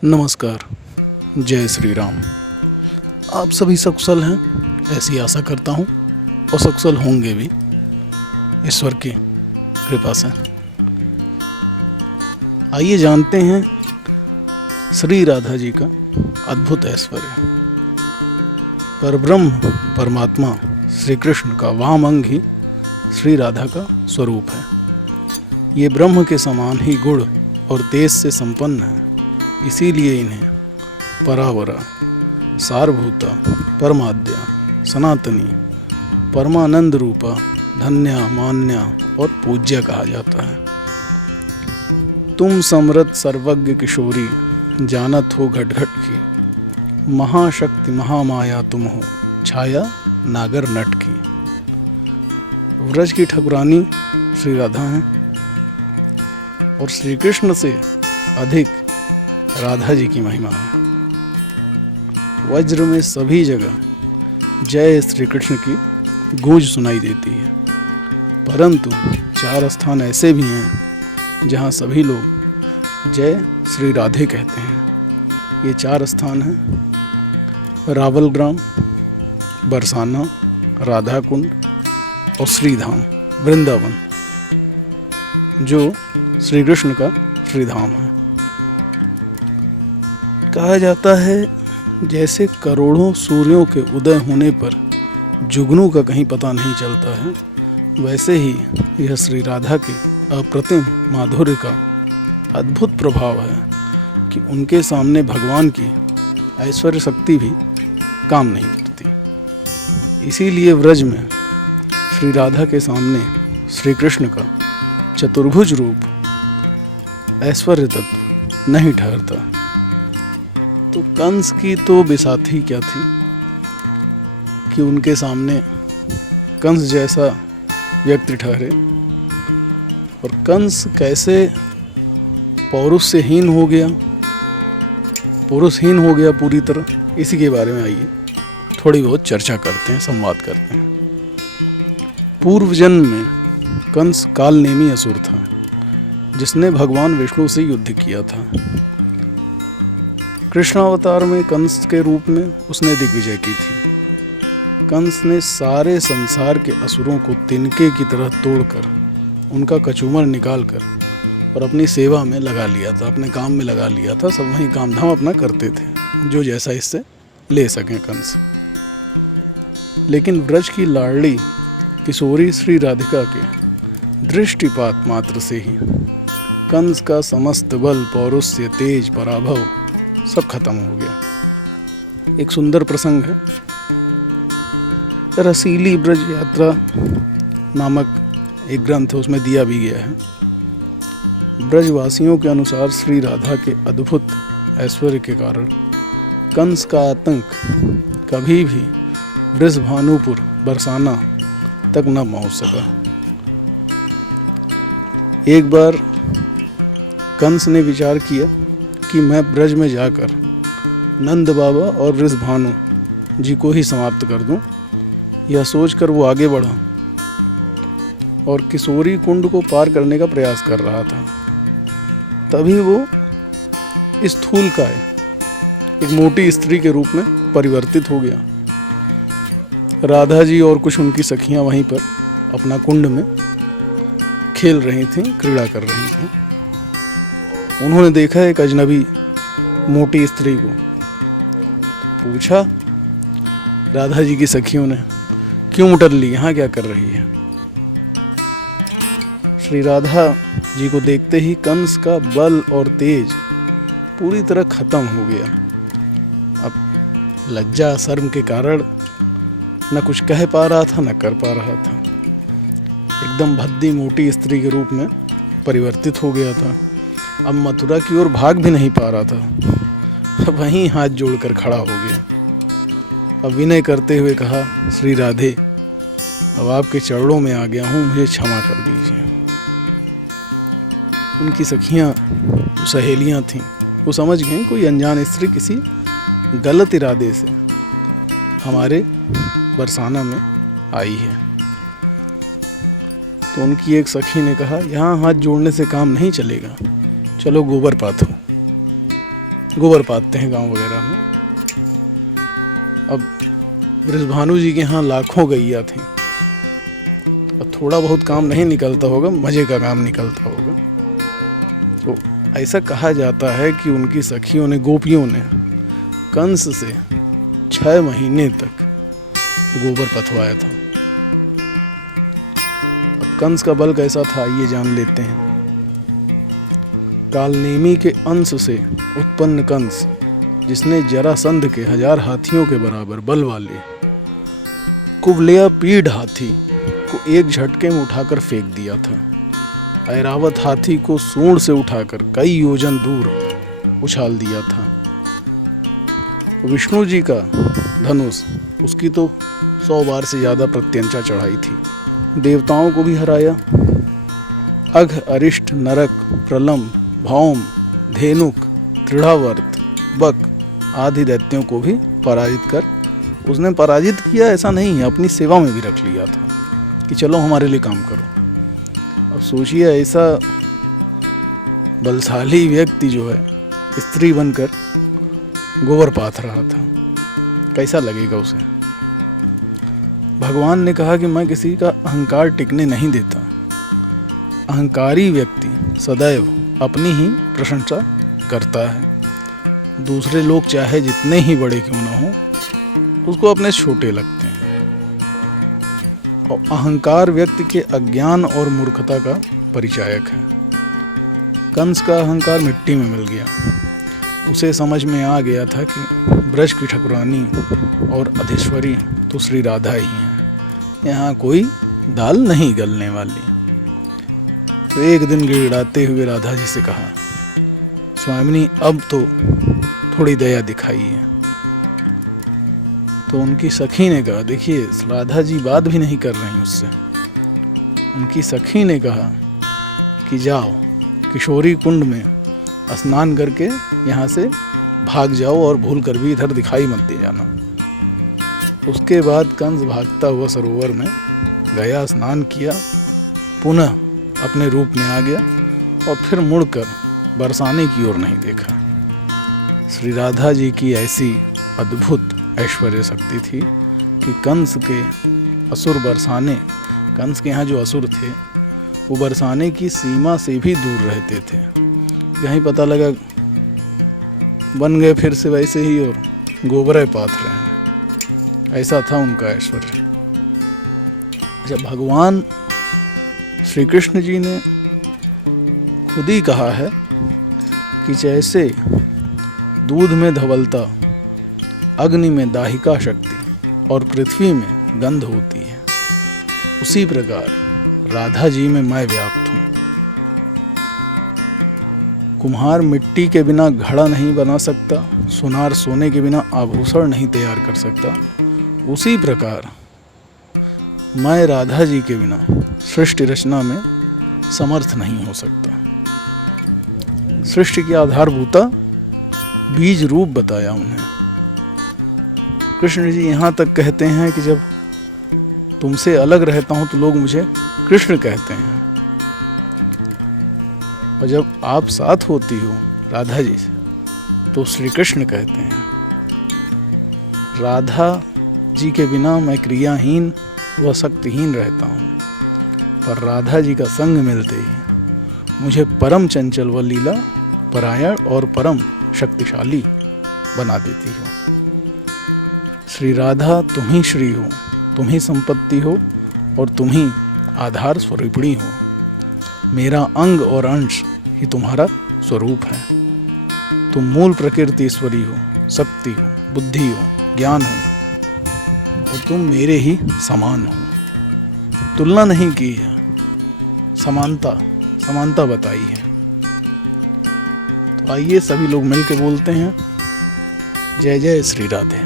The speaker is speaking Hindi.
नमस्कार। जय श्री राम। आप सभी सकुशल हैं, ऐसी आशा करता हूँ, और सकुशल होंगे भी ईश्वर की कृपा से। आइए जानते हैं श्री राधा जी का अद्भुत ऐश्वर्य। परब्रह्म परमात्मा श्री कृष्ण का वाम अंग ही श्री राधा का स्वरूप है। ये ब्रह्म के समान ही गुण और तेज से संपन्न है, इसीलिए इन्हें परावरा, सारभूता, परमाद्या, सनातनी, परमानंद रूपा, धन्या, मान्या और पूज्य कहा जाता है। तुम समृद्ध सर्वज्ञ किशोरी, जानत हो घट घट की, महाशक्ति महामाया तुम हो, छाया नागर नट की। व्रज की ठकुरानी श्री राधा हैं और श्री कृष्ण से अधिक राधा जी की महिमा है। वज्र में सभी जगह जय श्री कृष्ण की गूंज सुनाई देती है, परंतु 4 स्थान ऐसे भी हैं जहां सभी लोग जय श्री राधे कहते हैं। ये 4 स्थान हैं रावलग्राम, बरसाना, राधा कुंड और श्रीधाम वृंदावन, जो श्री कृष्ण का श्रीधाम है। कहा जाता है जैसे करोड़ों सूर्यों के उदय होने पर जुगनू का कहीं पता नहीं चलता है, वैसे ही यह श्री राधा के अप्रतिम माधुर्य का अद्भुत प्रभाव है कि उनके सामने भगवान की ऐश्वर्य शक्ति भी काम नहीं करती। इसीलिए व्रज में श्री राधा के सामने श्री कृष्ण का चतुर्भुज रूप ऐश्वर्य तत्व नहीं ठहरता। तो कंस की तो बिसाथी क्या थी कि उनके सामने कंस जैसा व्यक्ति ठहरे, और कंस कैसे पौरुष से हीन हो गया, पुरुषहीन हो गया पूरी तरह। इसी के बारे में आइए थोड़ी बहुत चर्चा करते हैं, संवाद करते हैं। पूर्व जन्म में कंस कालनेमी असुर था, जिसने भगवान विष्णु से युद्ध किया था। कृष्णावतार में कंस के रूप में उसने दिग्विजय की थी। कंस ने सारे संसार के असुरों को तिनके की तरह तोड़कर, उनका कचूमर निकालकर और अपनी सेवा में लगा लिया था, अपने काम में लगा लिया था। सब वहीं काम धाम अपना करते थे, जो जैसा इससे ले सकें कंस। लेकिन व्रज की लाडली किशोरी श्री राधिका के दृष्टिपात मात्र से ही कंस का समस्त बल, पौरुष्य, तेज, पराभव सब खत्म हो गया। एक सुंदर प्रसंग है। रसीली ब्रज यात्रा नामक एक ग्रंथ है, उसमें दिया भी गया है। ब्रजवासियों के अनुसार श्री राधा के अद्भुत ऐश्वर्य के कारण कंस का आतंक कभी भी वृषभानुपुर, बरसाना तक न पहुंच सका। एक बार कंस ने विचार किया कि मैं ब्रज में जाकर नंद बाबा और वृषभानु जी को ही समाप्त कर दूं। यह सोचकर वो आगे बढ़ा और किशोरी कुंड को पार करने का प्रयास कर रहा था। तभी वो स्थूलकाय, एक मोटी स्त्री के रूप में परिवर्तित हो गया। राधा जी और कुछ उनकी सखियां वहीं पर अपना कुंड में खेल रही थीं, क्रीड़ा कर रही थीं। उन्होंने देखा एक अजनबी मोटी स्त्री को। पूछा राधा जी की सखियों ने, क्यों उतर ली, यहाँ क्या कर रही है? श्री राधा जी को देखते ही कंस का बल और तेज पूरी तरह खत्म हो गया। अब लज्जा शर्म के कारण न कुछ कह पा रहा था, न कर पा रहा था। एकदम भद्दी मोटी स्त्री के रूप में परिवर्तित हो गया था। अब मथुरा की ओर भाग भी नहीं पा रहा था, वहीं हाथ जोड़कर खड़ा हो गया। अब विनय करते हुए कहा, श्री राधे, अब आपके चरणों में आ गया हूँ, मुझे क्षमा कर दीजिए। उनकी सखियाँ, जो सहेलियाँ थीं, वो समझ गईं कोई अनजान स्त्री किसी गलत इरादे से हमारे बरसाना में आई है। तो उनकी एक सखी ने कहा, यहाँ हाथ जोड़ने से काम नहीं चलेगा, चलो गोबर पाथो। गोबर पाते हैं गांव वगैरह में। अब बृषभानु जी के यहाँ लाखों गैया थी, और थोड़ा बहुत काम नहीं निकलता होगा, मज़े का काम निकलता होगा। तो ऐसा कहा जाता है कि उनकी सखियों ने, गोपियों ने कंस से 6 महीने तक गोबर पथवाया था। अब कंस का बल कैसा था ये जान लेते हैं। कालनेमी के अंश से उत्पन्न कंस, जिसने जरासंध के 1000 हाथियों के बराबर बल वाले कुवलया पीढ़ हाथी को एक झटके में उठाकर फेंक दिया था। ऐरावत हाथी को सूंड से उठाकर कई योजन दूर उछाल दिया था। विष्णु जी का धनुष, उसकी तो 100 बार से ज़्यादा प्रत्यंचा चढ़ाई थी। देवताओं को भी हराया। अघ, अरिष्ट, नरक, प्रलम, भौम, धेनुक, दृढ़ावर्त, बक आदि दैत्यों को भी पराजित कर, उसने पराजित किया ऐसा नहीं है, अपनी सेवा में भी रख लिया था कि चलो हमारे लिए काम करो। अब सोचिए, ऐसा बलशाली व्यक्ति जो है स्त्री बनकर गोबर पाथ रहा था, कैसा लगेगा उसे। भगवान ने कहा कि मैं किसी का अहंकार टिकने नहीं देता। अहंकारी व्यक्ति सदैव अपनी ही प्रशंसा करता है। दूसरे लोग चाहे जितने ही बड़े क्यों ना हो, उसको अपने छोटे लगते हैं। और अहंकार व्यक्ति के अज्ञान और मूर्खता का परिचायक है। कंस का अहंकार मिट्टी में मिल गया। उसे समझ में आ गया था कि ब्रज की ठकुरानी और अधीश्वरी तो श्री राधा ही हैं, यहाँ कोई दाल नहीं गलने वाली। तो एक दिन गिड़गिड़ाते हुए राधा जी से कहा, स्वामिनी अब तो थोड़ी दया दिखाइए। तो उनकी सखी ने कहा, देखिए राधा जी बात भी नहीं कर रही उससे। उनकी सखी ने कहा कि जाओ किशोरी कुंड में स्नान करके यहाँ से भाग जाओ और भूल कर भी इधर दिखाई मत दे जाना। उसके बाद कंस भागता हुआ सरोवर में गया, स्नान किया, पुनः अपने रूप में आ गया और फिर मुड़कर बरसाने की ओर नहीं देखा। श्री राधा जी की ऐसी अद्भुत ऐश्वर्य शक्ति थी कि कंस के असुर बरसाने, कंस के यहाँ जो असुर थे वो बरसाने की सीमा से भी दूर रहते थे। यहीं पता लगा बन गए फिर से वैसे ही और गोबरे पाथ रहे हैं, ऐसा था उनका ऐश्वर्य। जब भगवान श्री कृष्ण जी ने खुद ही कहा है कि जैसे दूध में धवलता, अग्नि में दाहिका शक्ति और पृथ्वी में गंध होती है, उसी प्रकार राधा जी में मैं व्याप्त हूँ। कुम्हार मिट्टी के बिना घड़ा नहीं बना सकता, सुनार सोने के बिना आभूषण नहीं तैयार कर सकता, उसी प्रकार मैं राधा जी के बिना सृष्टि रचना में समर्थ नहीं हो सकता। सृष्टि की आधारभूता बीज रूप बताया उन्हें। कृष्ण जी यहाँ तक कहते हैं कि जब तुमसे अलग रहता हूँ तो लोग मुझे कृष्ण कहते हैं, और जब आप साथ होती हो राधा जी से तो श्री कृष्ण कहते हैं। राधा जी के बिना मैं क्रियाहीन व शक्तिहीन रहता हूँ, पर राधा जी का संग मिलते ही मुझे परम चंचल व लीला परायण और परम शक्तिशाली बना देती हो। श्री राधा तुम ही श्री हो, तुम ही संपत्ति हो और तुम ही आधार स्वरूपिणी हो। मेरा अंग और अंश ही तुम्हारा स्वरूप है। तुम मूल प्रकृति ईश्वरी हो, शक्ति हो, बुद्धि हो, ज्ञान हो और तुम मेरे ही समान हो। तुलना नहीं की है, समानता बताई है। तो आइए सभी लोग मिलकर बोलते हैं, जय जय श्री राधे।